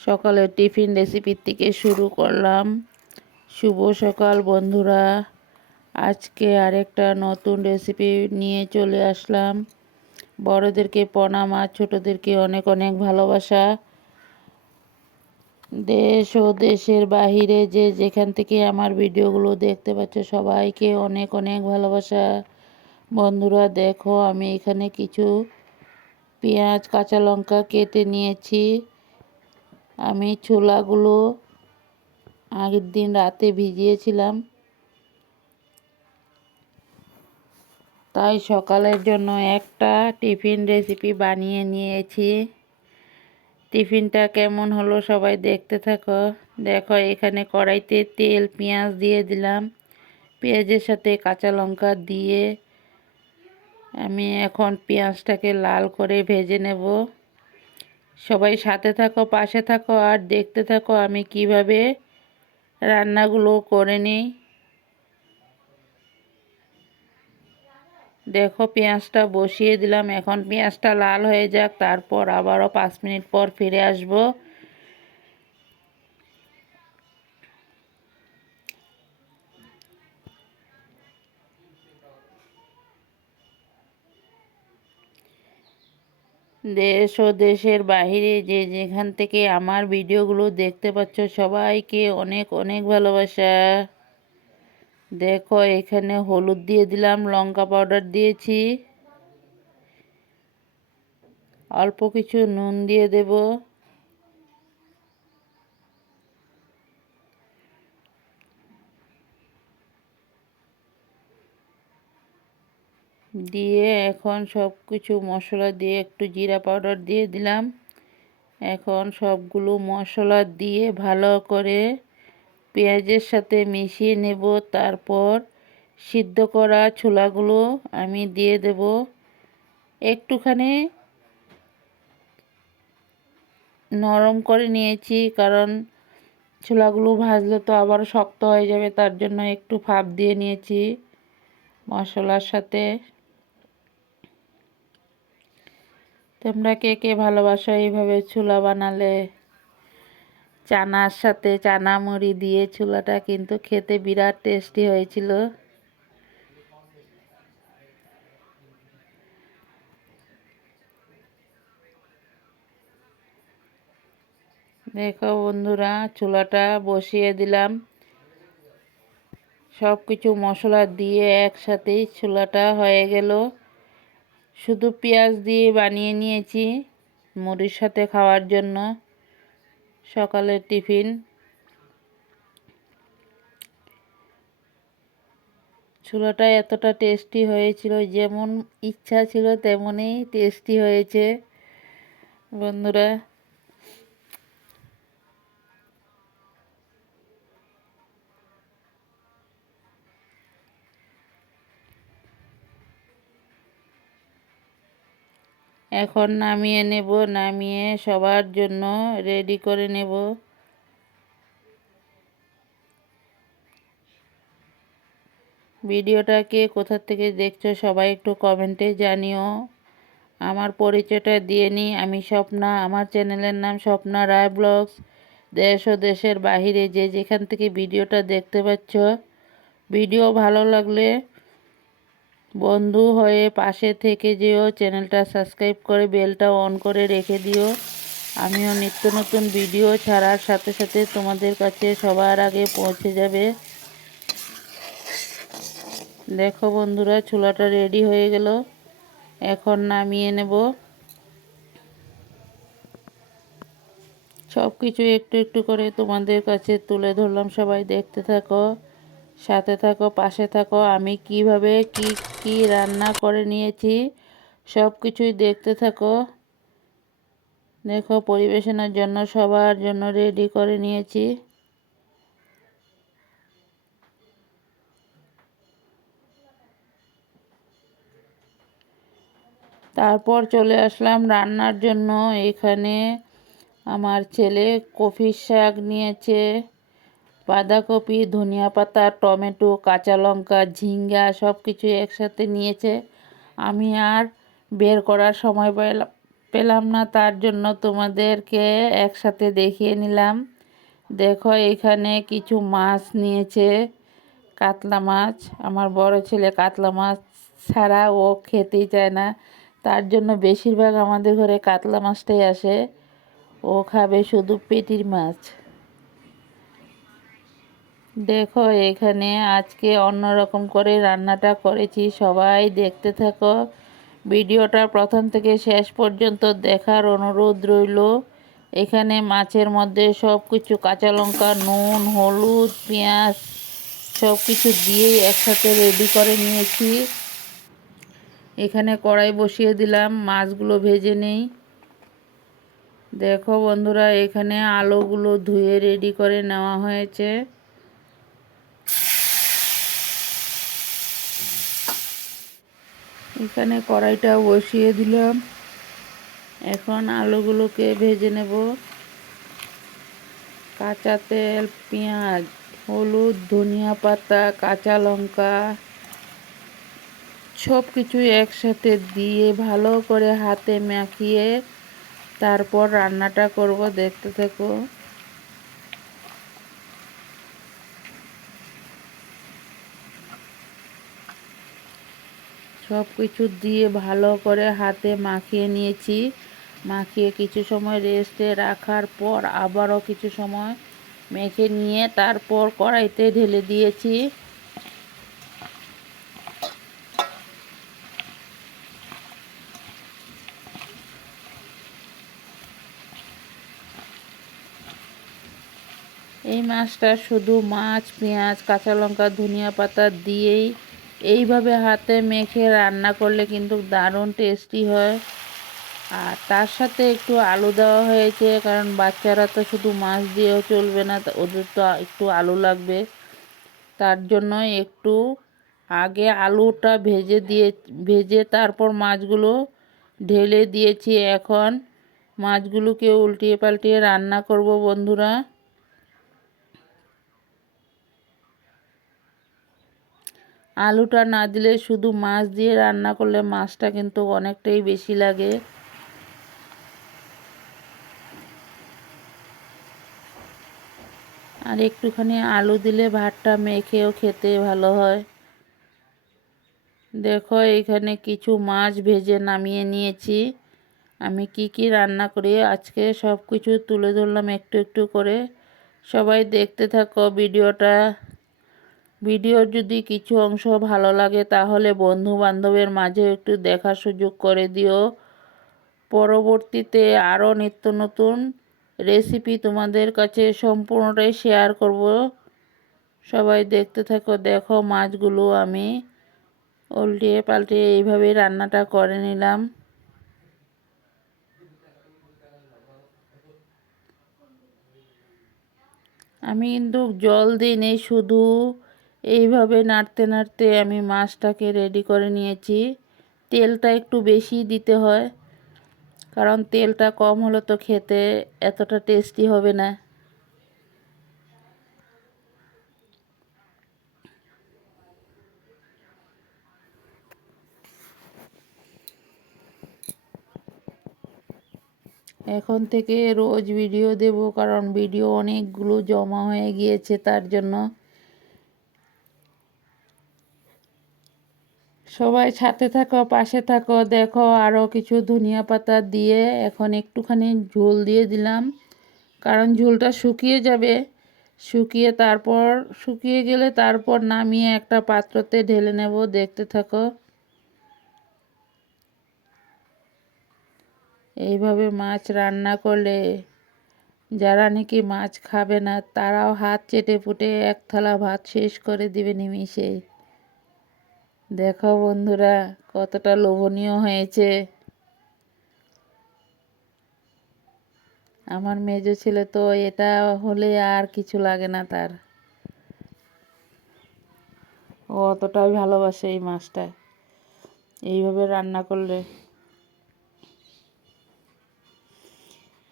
সকালের টিফিন রেসিপির থেকে শুরু করলাম। শুভ সকাল বন্ধুরা, আজকে আরেকটা নতুন রেসিপি নিয়ে চলে আসলাম। বড়দেরকে প্রণাম আর ছোটদেরকে অনেক অনেক ভালোবাসা। দেশ ও দেশের বাহিরে যে যেখান থেকে আমার ভিডিওগুলো দেখতে পাচ্ছ সবাইকে অনেক অনেক ভালোবাসা। বন্ধুরা দেখো, আমি এখানে কিছু পেঁয়াজ কাঁচা লঙ্কা কেটে নিয়েছি। আমি ছোলাগুলো আগের দিন রাতে ভিজিয়েছিলাম, তাই সকালের জন্য একটা টিফিন রেসিপি বানিয়ে নিয়েছি। টিফিনটা কেমন হলো সবাই দেখতে থাকো। দেখো, এখানে কড়াইতে তেল পেঁয়াজ দিয়ে দিলাম। পেঁয়াজের সাথে কাঁচা লঙ্কা দিয়ে আমি এখন পেঁয়াজটাকে লাল করে ভেজে নেব। সবাই সাথে থাকো, পাশে থাকো আর দেখতে থাকো আমি কিভাবে রান্নাগুলো করে নিই। দেখো, পেঁয়াজটা বসিয়ে দিলাম। এখন পেঁয়াজটা লাল হয়ে যাক, তারপর আবারও 5 মিনিট পর ফিরে আসব। দেশ ও দেশের বাইরে যে যেখান থেকে আমার ভিডিওগুলো দেখতে পাচ্ছ সবাইকে অনেক অনেক ভালোবাসা। দেখো, এখানে হলুদ দিয়ে দিলাম, লঙ্কা পাউডার দিয়েছি, অল্প কিছু নুন দিয়ে দেব। দিয়ে এখন সব কিছু মশলা দিয়ে একটু জিরা পাউডার দিয়ে দিলাম। এখন সবগুলো মশলা দিয়ে ভালো করে পেঁয়াজের সাথে মিশিয়ে নেব। তারপর সিদ্ধ করা ছোলাগুলো আমি দিয়ে দেব। একটুখানি নরম করে নিয়েছি, কারণ ছোলাগুলো ভাজলে তো আবার শক্ত হয়ে যাবে, তার জন্য একটু ভাপ দিয়ে নিয়েছি মশলার সাথে। তোমরা কে কে ভালোবাসো এইভাবে ছোলা বানালে? চানার সাথে চানা মুড়ি দিয়ে ছোলাটা কিন্তু খেতে বিরাট টেস্টি হয়েছিল। দেখো বন্ধুরা, চুলাটা বসিয়ে দিলাম। সব কিছু মশলা দিয়ে একসাথেই চুলাটা হয়ে গেল। শুধু পেঁয়াজ দিয়ে বানিয়ে নিয়েছি মুড়ির সাথে খাওয়ার জন্য সকালের টিফিন। চুলাটা এতটা টেস্টি হয়েছিল, যেমন ইচ্ছা ছিল তেমনই টেস্টি হয়েছে বন্ধুরা। এখন নামিয়ে নেব, নামিয়ে সবার জন্য রেডি করে নেব। ভিডিওটাকে কোথা থেকে দেখছো সবাই একটু কমেন্টে জানিও। আমার পরিচয়টা দিয়ে নিই, আমি স্বপ্না। আমার চ্যানেলের নাম স্বপ্না রায় ব্লগস। দেশ ও দেশের বাহিরে যে যেখান থেকে ভিডিওটা দেখতে পাচ্ছ, ভিডিও ভালো লাগলে বন্ধু হয়ে পাশে থেকে যেও, চ্যানেলটা সাবস্ক্রাইব করে বেলটা অন করে রেখে দিও। আমিও নিত্য নতুন ভিডিও ছাড়ার সাথে সাথে তোমাদের কাছে সবার আগে পৌঁছে যাবে। দেখো বন্ধুরা, চুলাটা রেডি হয়ে গেল। এখন নামিয়ে নেব। সব কিছু একটু একটু করে তোমাদের কাছে তুলে ধরলাম। সবাই দেখতে থাকো, সাথে থাকো, পাশে থাকো। আমি কিভাবে কি কি রান্না করে নিয়েছি সব কিছুই দেখতে থাকো। দেখো, পরিবেশনের জন্য সবার জন্য রেডি করে নিয়েছি। তারপর চলে আসলাম রান্নার জন্য। এখানে আমার ছেলে কফির শাক নিয়েছে, বাঁধাকপি, ধনিয়া পাতা, টমেটো, কাঁচা লঙ্কা, ঝিঙ্গা সব কিছু একসাথে নিয়েছে। আমি আর বের করার সময় পেলাম না, তার জন্য তোমাদেরকে একসাথে দেখিয়ে নিলাম। দেখো এখানে কিছু মাছ নিয়েছে, কাতলা মাছ। আমার বড় ছেলে কাতলা মাছ ছাড়া ও খেতেই চায় না, তার জন্য বেশিরভাগ আমাদের ঘরে কাতলা মাছটাই আসে। ও খাবে শুধু পেটির মাছ। দেখো এখানে আজকে অন্যরকম করে রান্নাটা করেছি, সবাই দেখতে থাকো। ভিডিওটা প্রথম থেকে শেষ পর্যন্ত দেখার অনুরোধ রইল। এখানে মাছের মধ্যে সব কিছু কাঁচা লঙ্কা, নুন, হলুদ, পেঁয়াজ সব কিছু দিয়েই একসাথে রেডি করে নিয়েছি। এখানে কড়াই বসিয়ে দিলাম, মাছগুলো ভেজে নেই। দেখো বন্ধুরা, এখানে আলুগুলো ধুয়ে রেডি করে নেওয়া হয়েছে। এখানে কড়াইটা বসিয়ে দিলাম, এখন আলুগুলোকে ভেজে নেব। কাঁচা তেল, পেঁয়াজ, হলুদ, ধনিয়া পাতা, কাঁচা লঙ্কা সব কিছু একসাথে দিয়ে ভালো করে হাতে মাখিয়ে তারপর রান্নাটা করব, দেখতে থাকো। সব কিছু দিয়ে ভালো করে হাতে মাখিয়ে নিয়েছি। মাখিয়ে কিছু সময় রেস্টে রাখার পর আবারও কিছু সময় মেখে নিয়ে তারপর কড়াইতে ঢেলে দিয়েছি। এই মাছটা শুধু মাছ, পেঁয়াজ, কাঁচা লঙ্কা, ধনিয়া পাতা দিয়েই এইভাবে হাতে মেখে রান্না করলে কিন্তু দারুণ টেস্টি হয়। আর তার সাথে একটু আলু দেওয়া হয়েছে, কারণ বাচ্চারা তো শুধু মাছ দিয়েও চলবে না, ওদের তো একটু আলু লাগবে। তার জন্য একটু আগে আলুটা ভেজে তারপর মাছগুলো ঢেলে দিয়েছি। এখন মাছগুলোকে উল্টিয়ে পাল্টিয়ে রান্না করব বন্ধুরা। আলুটা না দিলে শুধু মাছ দিয়ে রান্না করলে মাছটা কিন্তু অনেকটাই বেশি লাগে। আর একটুখানি আলু দিলে ভাতটা মেখেও খেতে ভালো হয়। দেখো এখানে কিছু মাছ ভেজে নামিয়ে নিয়েছি। আমি কি কি রান্না করি আজকে সব কিছু তুলে ধরলাম একটু একটু করে। সবাই দেখতে থাকো ভিডিওটা। ভিডিওর যদি কিছু অংশ ভালো লাগে তাহলে বন্ধু বান্ধবের মাঝে একটু দেখার সুযোগ করে দিও। পরবর্তীতে আরও নিত্য নতুন রেসিপি তোমাদের কাছে সম্পূর্ণটাই শেয়ার করব। সবাই দেখতে থাকো। দেখো মাছগুলো আমি উল্টিয়ে পাল্টিয়ে এইভাবেই রান্নাটা করে নিলাম। আমি কিন্তু জল দিইনি, শুধু এইভাবে নাড়তে নাড়তে আমি মাছটাকে রেডি করে নিয়েছি। তেলটা একটু বেশি দিতে হয়, কারণ তেলটা কম হলে তো খেতে এতটা টেস্টি হবে না। এখন থেকে রোজ ভিডিও দেব, কারণ ভিডিও অনেকগুলো জমা হয়ে গিয়েছে, তার জন্য। সবাই সাথে থাকো, পাশে থাকো। দেখো আরও কিছু ধনিয়া পাতা দিয়ে এখন একটুখানি ঝোল দিয়ে দিলাম, কারণ ঝোলটা শুকিয়ে যাবে। শুকিয়ে গেলে তারপর নামিয়ে একটা পাত্রতে ঢেলে নেব, দেখতে থাকো। এইভাবে মাছ রান্না করলে যারা নাকি মাছ খাবে না তারাও হাত চেটে পুটে এক থালা ভাত শেষ করে দিবে নিমিষেই। দেখো বন্ধুরা কতটা লোভনীয় হয়েছে। আমার মেজো ছেলে তো এটা হলে আর কিছু লাগে না তার, ও অতটাই ভালোবাসে এই মাছটা এইভাবে রান্না করলে।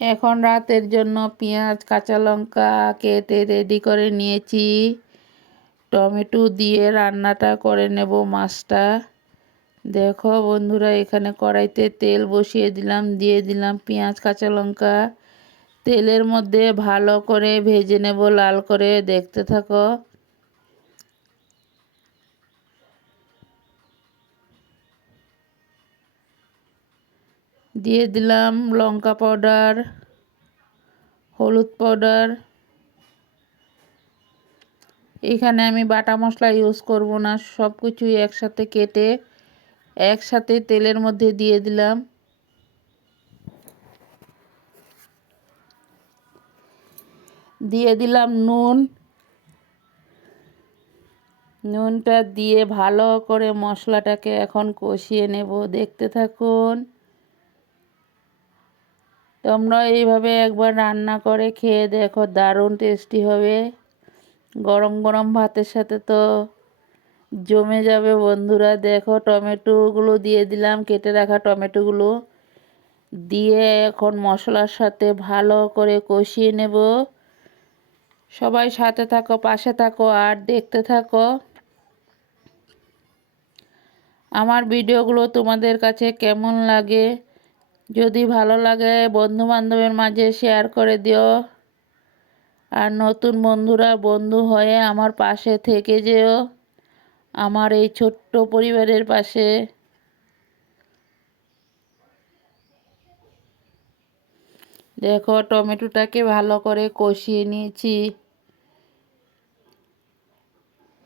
এখন রাতের জন্য পেঁয়াজ, কাঁচা লঙ্কা কেটে রেডি করে নিয়েছি। টমেটো দিয়ে রান্নাটা করে নেব মাছটা। দেখো বন্ধুরা, এখানে কড়াইতে তেল বসিয়ে দিলাম, দিয়ে দিলাম পেঁয়াজ কাঁচা লঙ্কা। তেলের মধ্যে ভালো করে ভেজে নেব, লাল করে, দেখতে থাকো। দিয়ে দিলাম লঙ্কা পাউডার, হলুদ পাউডার। এখানে আমি বাটা মশলা ইউজ করব না, সব কিছুই একসাথে কেটে একসাথে তেলের মধ্যে দিয়ে দিলাম। দিয়ে দিলাম নুন। নুনটা দিয়ে ভালো করে মশলাটাকে এখন কষিয়ে নেব, দেখতে থাকুন। তোমরা এইভাবে একবার রান্না করে খেয়ে দেখো, দারুণ টেস্টি হবে। গরম গরম ভাতের সাথে তো জমে যাবে বন্ধুরা। দেখো টমেটোগুলো দিয়ে দিলাম, কেটে রাখা টমেটোগুলো দিয়ে এখন মশলার সাথে ভালো করে কষিয়ে নেব। সবাই সাথে থাকো, পাশে থাকো আর দেখতে থাকো। আমার ভিডিওগুলো তোমাদের কাছে কেমন লাগে, যদি ভালো লাগে বন্ধু বান্ধবের মাঝে শেয়ার করে দিও। আর নতুন বন্ধুরা বন্ধু হয়ে আমার পাশে থেকে যেও, আমার এই ছোট্ট পরিবারের পাশে। দেখো টমেটোটাকে ভালো করে কষিয়ে নিয়েছি।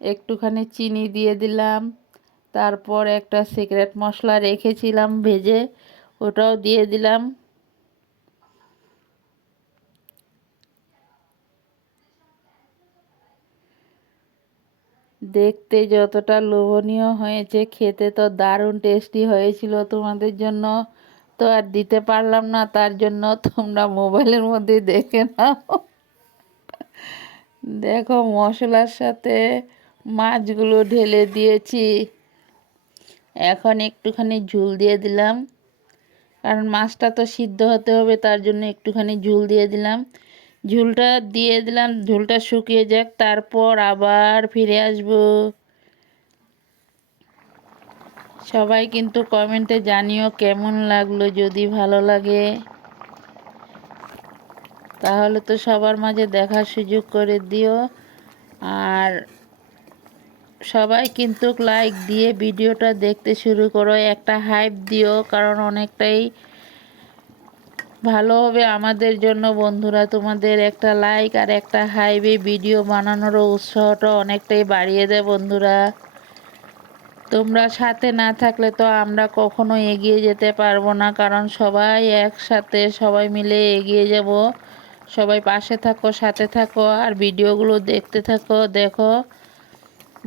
একটুখানি চিনি দিয়ে দিলাম, তারপর একটা সিক্রেট মশলা রেখেছিলাম ভেজে, ওটাও দিয়ে দিলাম। দেখতে যতটা লোভনীয় হয়েছে, খেতে তো দারুণ টেস্টি হয়েছিল। তোমাদের জন্য তো আর দিতে পারলাম না, তার জন্য তোমরা মোবাইলের মধ্যে দেখে নাও। দেখো মশলার সাথে মাছগুলো ঢেলে দিয়েছি, এখন একটুখানি ঝোল দিয়ে দিলাম, কারণ মাছটা তো সিদ্ধ হতে হবে, তার জন্য একটুখানি ঝোল দিয়ে দিলাম। ঝোলটা শুকিয়ে যাক, তারপর আবার ফিরে আসব। সবাই কিন্তু কমেন্টে জানিও কেমন লাগলো। যদি ভালো লাগে তাহলে তো সবার মাঝে দেখার সুযোগ করে দিও। আর সবাই কিন্তু লাইক দিয়ে ভিডিওটা দেখতে শুরু করো, একটা হাইপ দিও, কারণ অনেকটাই ভালো হবে আমাদের জন্য বন্ধুরা। তোমাদের একটা লাইক আর একটা হাইপে ভিডিও বানানোরও উৎসাহটা অনেকটাই বাড়িয়ে দেয় বন্ধুরা। তোমরা সাথে না থাকলে তো আমরা কখনো এগিয়ে যেতে পারবো না, কারণ সবাই একসাথে সবাই মিলে এগিয়ে যাব। সবাই পাশে থাকো, সাথে থাকো আর ভিডিওগুলো দেখতে থাকো। দেখো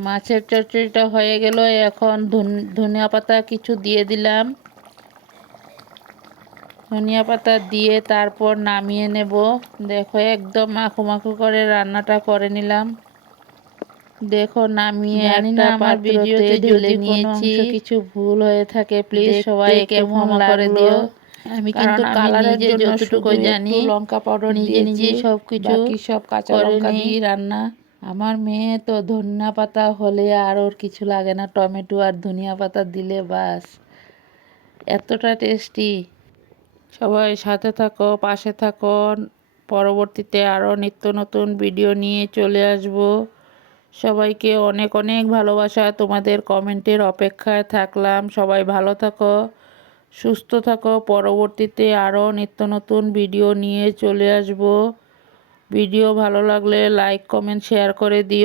মাছের চচ্চড়িটা হয়ে গেল, এখন ধনিয়া পাতা কিছু দিয়ে দিলাম। ধনিয়া পাতা দিয়ে তারপর নামিয়ে নেব। দেখো একদম মাখো মাখো করে রান্নাটা করে নিলাম। দেখো নামিয়ে একটা পাত্রতে ঢেলে নিয়েছি। কিছু ভুল হয়ে থাকে প্লিজ সবাই একটু ক্ষমা করে দিও। আমি কিন্তু কালারের জন্য যতটুকু জানি লঙ্কা পাউডার নিজে নিজে সব কিছু, বাকি সব কাঁচা লঙ্কা দিয়ে রান্না। আমার মেয়ে তো ধনিয়া পাতা হলে আর ওর কিছু লাগে না, টমেটো আর ধনিয়া পাতা দিলে বাস, এতটা টেস্টি। সবাই সাথে থাকো, পাশে থাকো। পরবর্তীতে আরও নিত্য নতুন ভিডিও নিয়ে চলে আসব। সবাইকে অনেক অনেক ভালোবাসা, তোমাদের কমেন্টের অপেক্ষায় থাকলাম। সবাই ভালো থাকো, সুস্থ থাকো। পরবর্তীতে আরও নিত্য নতুন ভিডিও নিয়ে চলে আসব। ভিডিও ভালো লাগলে লাইক কমেন্ট শেয়ার করে দিও।